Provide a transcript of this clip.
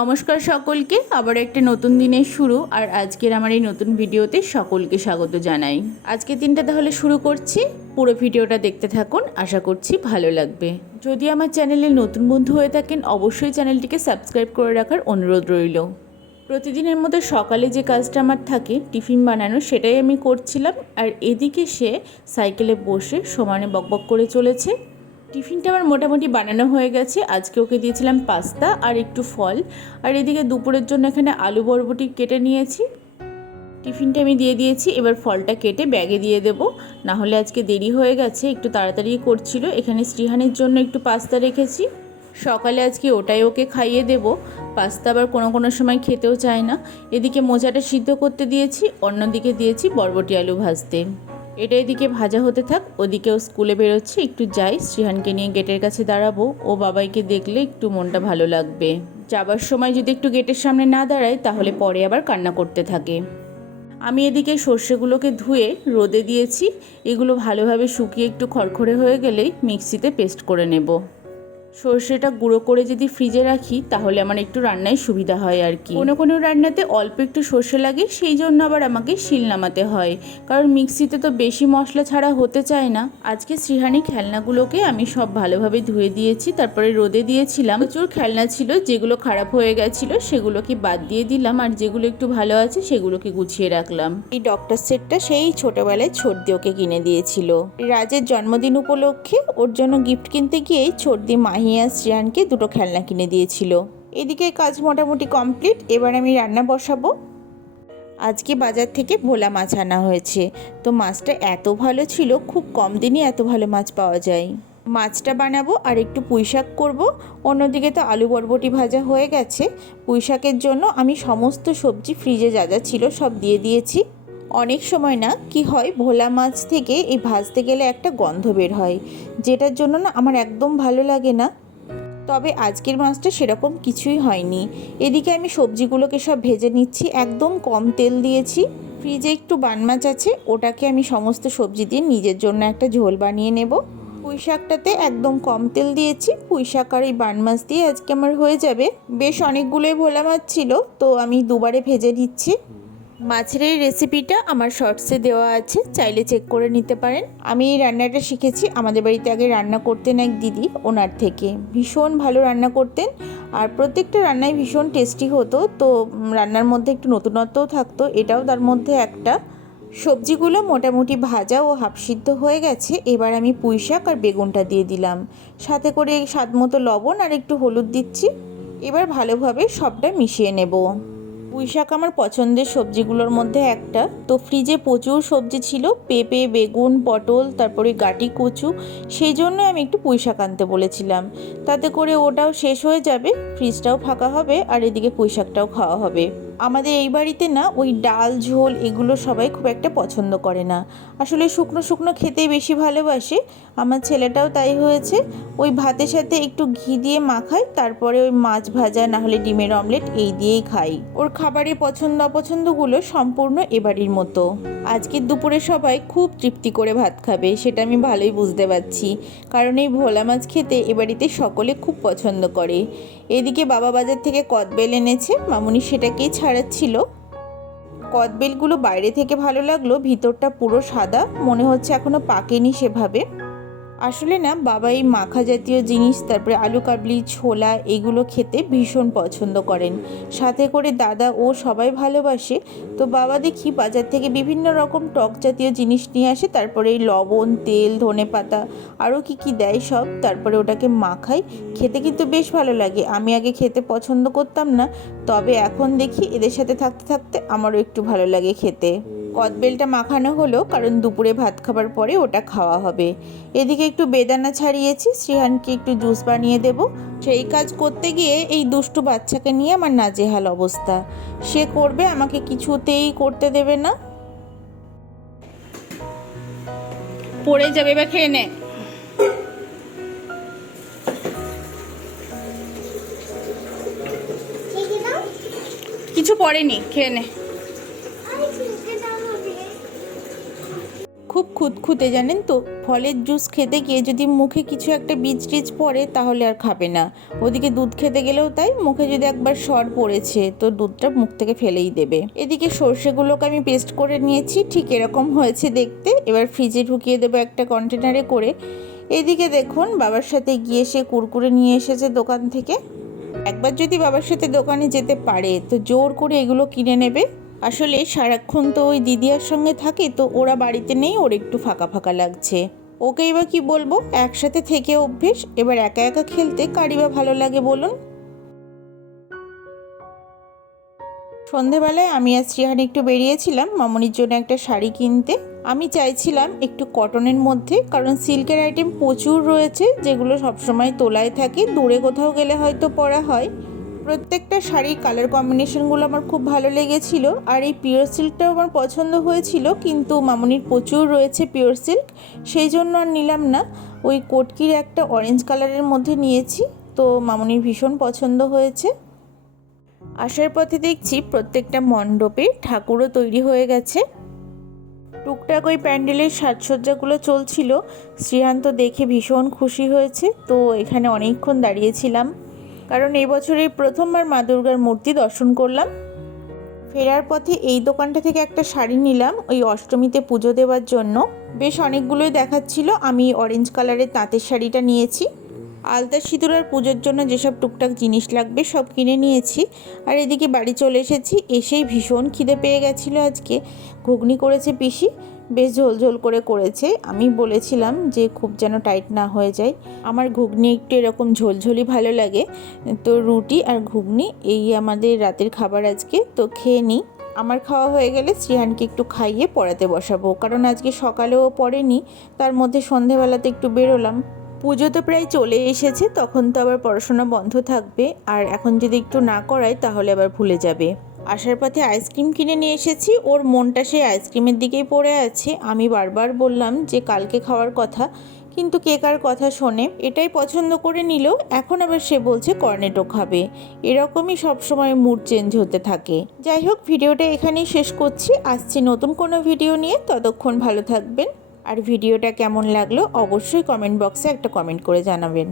নমস্কার সকলকে, আবার একটা নতুন দিনের শুরু, আর আজকের আমার এই নতুন ভিডিওতে সকলকে স্বাগত জানাই। আজকের দিনটা তাহলে শুরু করছি, পুরো ভিডিওটা দেখতে থাকুন, আশা করছি ভালো লাগবে। যদি আমার চ্যানেলে নতুন বন্ধু হয়ে থাকেন, অবশ্যই চ্যানেলটিকে সাবস্ক্রাইব করে রাখার অনুরোধ রইল। প্রতিদিনের মতো সকালে যে কাজটা আমার থাকে, টিফিন বানানো, সেটাই আমি করছিলাম, আর এদিকে সে সাইকেলে বসে সমানে বকবক করে চলেছে। টিফিনটা আমার মোটামুটি বানানো হয়ে গেছে। আজকে ওকে দিয়েছিলাম পাস্তা আর একটু ফল। আর এদিকে দুপুরের জন্য এখানে আলু বরবটি কেটে নিয়েছি। টিফিনটা আমি দিয়ে দিয়েছি, এবার ফলটা কেটে ব্যাগে দিয়ে দেবো। না হলে আজকে দেরি হয়ে গেছে, একটু তাড়াতাড়ি করছিল। এখানে শ্রীহানের জন্য একটু পাস্তা রেখেছি। সকালে আজকে ওটাই ওকে খাইয়ে দেব। পাস্তা আবার কোনো কোনো সময় খেতেও চায় না। এদিকে মোজাটা সিদ্ধ করতে দিয়েছি, অন্যদিকে দিয়েছি বরবটি আলু ভাজতে। এটা এদিকে ভাজা হতে থাক, ওদিকেও স্কুলে বেরোচ্ছে, একটু যাই, শ্রীহানকে নিয়ে গেটের কাছে দাঁড়াবো, ও বাবাইকে দেখলে একটু মনটা ভালো লাগবে। যাবার সময় যদি একটু গেটের সামনে না দাঁড়ায়, তাহলে পরে আবার কান্না করতে থাকে। আমি এদিকে সর্ষেগুলোকে ধুয়ে রোদে দিয়েছি, এগুলো ভালোভাবে শুকিয়ে একটু খড়খড়ে হয়ে গেলেই মিক্সিতে পেস্ট করে নেব। সর্ষেটা গুঁড়ো করে যদি ফ্রিজে রাখি, তাহলে আমার একটু রান্নায় সুবিধা হয় আর কি। কোনো কোনো রান্নাতে অল্প একটু সর্ষে লাগে, সেই জন্য আবার আমাকে শিল নামাতে হয়। কারণ মিক্সিতে তো বেশি মশলা ছাড়া হতে চায় না। আজকে শ্রীহানি খেলনাগুলোকে আমি সব ভালোভাবে ধুয়ে দিয়েছি, তারপরে রোদে দিয়েছিলাম। প্রচুর খেলনা ছিল, যেগুলো খারাপ হয়ে গেছিল, সেগুলোকে বাদ দিয়ে দিলাম। আর যেগুলো একটু ভালো আছে, সেগুলোকে গুছিয়ে রাখলাম। এই ডক্টর সেটটা সেই ছোটবেলায় ছোটদি ওকে কিনে দিয়েছিল। রাজের জন্মদিন উপলক্ষে ওর জন্য গিফট কিনতে গিয়ে ছোটদি মাহিয়া শ্রিয়ানকে দুটো খেলনা কিনে দিয়েছিল। এদিকে কাজ মোটামুটি কমপ্লিট, এবার আমি রান্না বসাবো। আজকে বাজার থেকে ভোলা মাছ আনা হয়েছে। তো মাছটা এত ভালো ছিল, খুব কম দিনই এত ভালো মাছ পাওয়া যায়। মাছটা বানাবো আর একটু পুঁই শাক করব। অন্যদিকে তো আলু বরবটি ভাজা হয়ে গেছে। পুঁই শাকের জন্য আমি সমস্ত সবজি ফ্রিজে যা যা ছিল সব দিয়ে দিয়েছি। অনেক সময় না কি হয়, ভোলা মাছ থেকে এই ভাজতে গেলে একটা গন্ধ বের হয়, যেটার জন্য না আমার একদম ভালো লাগে না। তবে আজকের মাছটা সেরকম কিছুই হয়নি। এদিকে আমি সবজিগুলোকে সব ভেজে নিচ্ছি, একদম কম তেল দিয়েছি। ফ্রিজে একটু বান মাছ আছে, ওটাকে আমি সমস্ত সবজি দিয়ে নিজের জন্য একটা ঝোল বানিয়ে নেব। পুঁই শাকটাতে একদম কম তেল দিয়েছি, পুঁই শাক আর এই বান মাছ দিয়ে আজকে আমার হয়ে যাবে। বেশ অনেকগুলোই ভোলা মাছ ছিল, তো আমি দুবারে ভেজে নিচ্ছি। মাছের এই রেসিপিটা আমার শর্টসে দেওয়া আছে, চাইলে চেক করে নিতে পারেন। আমি এই রান্নাটা শিখেছি, আমাদের বাড়িতে আগে রান্না করতেন এক দিদি ওনার থেকে। ভীষণ ভালো রান্না করতেন আর প্রত্যেকটা রান্নাই ভীষণ টেস্টি হতো। তো রান্নার মধ্যে একটু নতুনত্বও থাকতো, এটাও তার মধ্যে একটা। সবজিগুলো মোটামুটি ভাজা ও হাফ সিদ্ধ হয়ে গেছে, এবার আমি পুঁই শাক আর বেগুনটা দিয়ে দিলাম। সাথে করে স্বাদ মতো লবণ আর একটু হলুদ দিচ্ছি। এবার ভালোভাবে সবটা মিশিয়ে নেব। পুঁই শাক আমার পছন্দের সবজিগুলোর মধ্যে একটা। তো ফ্রিজে প্রচুর সবজি ছিল, পেঁপে, বেগুন, পটল, তারপরে গাটি কচু, সেই জন্য আমি একটু পুঁই শাক আনতে বলেছিলাম। তাতে করে ওটাও শেষ হয়ে যাবে ফ্রিজটাও ফাঁকা হবে, আর এদিকে পুঁই শাকটাও খাওয়া হবে। আমাদের এই বাড়িতে না ওই ডাল, ঝোল এগুলো সবাই খুব একটা পছন্দ করে না। আসলে শুকনো শুকনো খেতেই বেশি ভালোবাসে। আমার ছেলেটাও তাই হয়েছে। ওই ভাতের সাথে একটু ঘি দিয়ে মাখাই, তারপরে ওই মাছ ভাজা, না হলে ডিমের অমলেট এই দিয়েই খাই। ওর খাবারের পছন্দ অপছন্দগুলো সম্পূর্ণ এবাড়ির মতো। আজকের দুপুরে সবাই খুব তৃপ্তি করে ভাত খাবে, সেটা আমি ভালোই বুঝতে পারছি। কারণ এই ভোলা মাছ খেতে এ বাড়িতে সকলে খুব পছন্দ করে। এদিকে বাবা বাজার থেকে কদবেল এনেছে, মামুনি সেটাকেই ছাড়াচ্ছিল কদবেলগুলো বাইরে থেকে ভালো লাগল ভিতরটা পুরো সাদা মনে হচ্ছে এখনও পাকেনি সেভাবে। আসলে না, বাবা এই মাখা জাতীয় জিনিস, তারপরে আলু, কাবলি, ছোলা এগুলো খেতে ভীষণ পছন্দ করেন। সাথে করে দাদা ও সবাই ভালোবাসে। তো বাবা দেখি বাজার থেকে বিভিন্ন রকম টক জাতীয় জিনিস নিয়ে আসে, তারপরে এই লবণ, তেল, ধনে পাতা, আরও কি কি দেয় সব, তারপরে ওটাকে মাখাই। খেতে কিন্তু বেশ ভালো লাগে। আমি আগে খেতে পছন্দ করতাম না, তবে এখন দেখি এদের সাথে থাকতে থাকতে আমারও একটু ভালো লাগে খেতে। কদবেলটা মাখানো হলো কারণ দুপুরে ভাত খাবার পরে ওটা খাওয়া হবে। এদিকে একটু বেদানা ছাড়িয়েছি শ্রীহানকে একটু জুস বানিয়ে দেব। সেই কাজ করতে গিয়ে এই দুষ্টু বাচ্চাকে নিয়ে আমার নাজেহাল অবস্থা। সে করবে আমাকে কিছুতেই করতে দেবে না। পড়ে যাবে বা খেয়ে নে। কিছু পড়েনি খেয়ে নে আমি ছেড়ে দাও হবে খুব খুঁতখুঁতে, জানেন তো? ফলের জুস খেতে গিয়ে যদি মুখে কিছু একটা বীজ টিজ পড়ে, তাহলে আর খাবে না। ওদিকে দুধ খেতে গেলেও তাই, মুখে যদি একবার সর পড়েছে, তো দুধটা মুখ থেকে ফেলেই দেবে। এদিকে সর্ষেগুলোকে আমি পেস্ট করে নিয়েছি, ঠিক এরকম হয়েছে দেখতে। এবার ফ্রিজে ঢুকিয়ে দেবো একটা কন্টেনারে করে। এদিকে দেখুন, বাবার সাথে গিয়ে সে কুরকুরে নিয়ে এসেছে দোকান থেকে। একবার যদি বাবার সাথে দোকানে যেতে পারে, তো জোর করে এগুলো কিনে নেবে। আসলে সারাক্ষণ তো ওই দিদিয়ার সঙ্গে থাকে, তো ওরা বাড়িতে নেই, ওর একটু ফাঁকা ফাঁকা লাগছে। ওকে এবার কি বলব, একসাথে থেকে অভ্যেস, এবার একা একা খেলতে কারি বা ভালো লাগে বলুন? সন্ধেবেলায় আমি আর শ্রীহানি একটু বেরিয়েছিলাম মামনির জন্য একটা শাড়ি কিনতে। আমি চাইছিলাম একটু কটনের মধ্যে, কারণ সিল্কের আইটেম প্রচুর রয়েছে, যেগুলো সবসময় তোলায় থাকে, দূরে কোথাও গেলে হয়তো পরা হয়। প্রত্যেকটা শাড়ির কালার কম্বিনেশনগুলো আমার খুব ভালো লেগেছিল। আর এই পিওর সিল্কটাও আমার পছন্দ হয়েছিল, কিন্তু মামনির প্রচুর রয়েছে পিওর সিল্ক সেই জন্য আর নিলাম না। ওই কোটকির একটা অরেঞ্জ কালারের মধ্যে নিয়েছি, তো মামনির ভীষণ পছন্দ হয়েছে। আসার পথে দেখছি প্রত্যেকটা মণ্ডপে ঠাকুরও তৈরি হয়ে গেছে। টুকটাক ওই প্যান্ডেলের সাজসজ্জাগুলো চলছিল, শ্রীহান্ত দেখে ভীষণ খুশি হয়েছে, তো এখানে অনেকক্ষণ দাঁড়িয়েছিলাম। কারণ এই বছরের প্রথমবার মা দুর্গার মূর্তি দর্শন করলাম। ফেরার পথে এই দোকানটা থেকে একটা শাড়ি নিলাম ওই অষ্টমীতে পুজো দেওয়ার জন্য। বেশ অনেকগুলোই দেখাচ্ছিল, আমি অরেঞ্জ কালারের তাঁতের শাড়িটা নিয়েছি। আলতা সিঁদুর আর পুজোর জন্য যেসব টুকটাক জিনিস লাগবে সব কিনে নিয়েছি। আর এদিকে বাড়ি চলে এসেছি, এসেই ভীষণ খিদে পেয়ে গেছিল আজকে। ঘুগনি করেছে পিসি বেশ ঝোলঝোল করে করেছে। আমি বলেছিলাম যে খুব যেন টাইট না হয়ে যায়। আমার ঘুগনি একটু এরকম ঝোলঝোলই ভালো লাগে। তো রুটি আর ঘুগনি এই আমাদের রাতের খাবার আজকে। তো খেয়ে নিই। আমার খাওয়া হয়ে গেলে শ্রীহানকে একটু খাইয়ে পড়াতে বসাবো। কারণ আজকে সকালেও পড়েনি। তার মধ্যে সন্ধেবেলাতে একটু বেরোলাম। পুজো তো প্রায় চলে এসেছে। তখন তো আবার পড়াশোনা বন্ধ থাকবে। আর এখন যদি একটু না করাই তাহলে আবার ভুলে যাবে। আসার পথে আইসক্রিম কিনে নিয়ে এসেছি। ওর মনটা সেই আইসক্রিমের দিকেই পড়ে আছে। আমি বারবার বললাম যে, কালকে খাওয়ার কথা। কিন্তু কে কার কথা শোনে? এটাই পছন্দ করে নিল। এখন আবার সে বলছে, কর্নেটো খাবে। এরকমই সবসময় মুড চেঞ্জ হতে থাকে। যাই হোক, ভিডিওটা এখানেই শেষ করছি। আসছি নতুন কোনো ভিডিও নিয়ে। ততক্ষণ ভালো থাকবেন। আর ভিডিওটা কেমন লাগল, অবশ্যই কমেন্ট বক্সে একটা কমেন্ট করে জানাবেন।